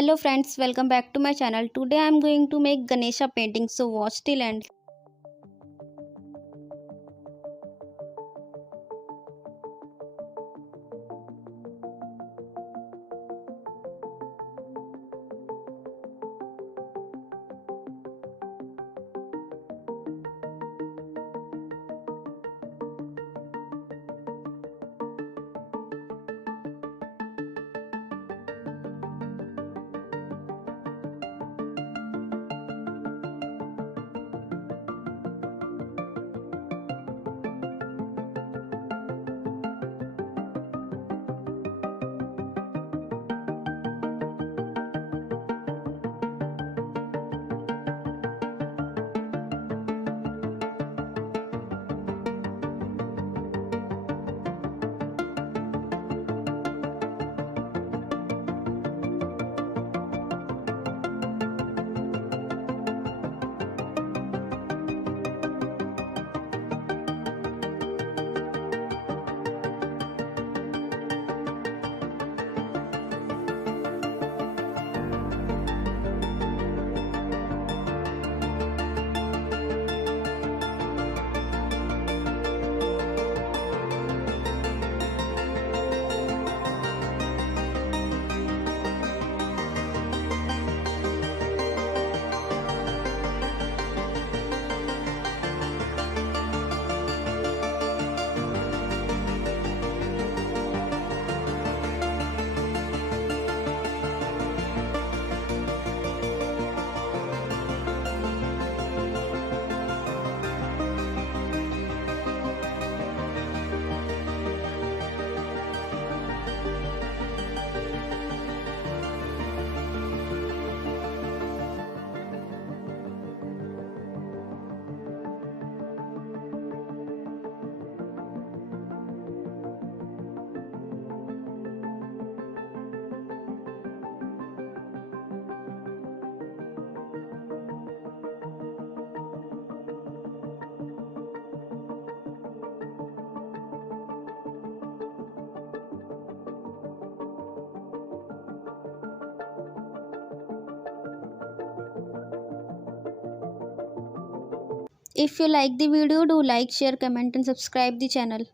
Hello friends, welcome back to my channel. Today I am going to make Ganesha painting, so watch till end. If you like the video, do like, share, comment and subscribe the channel.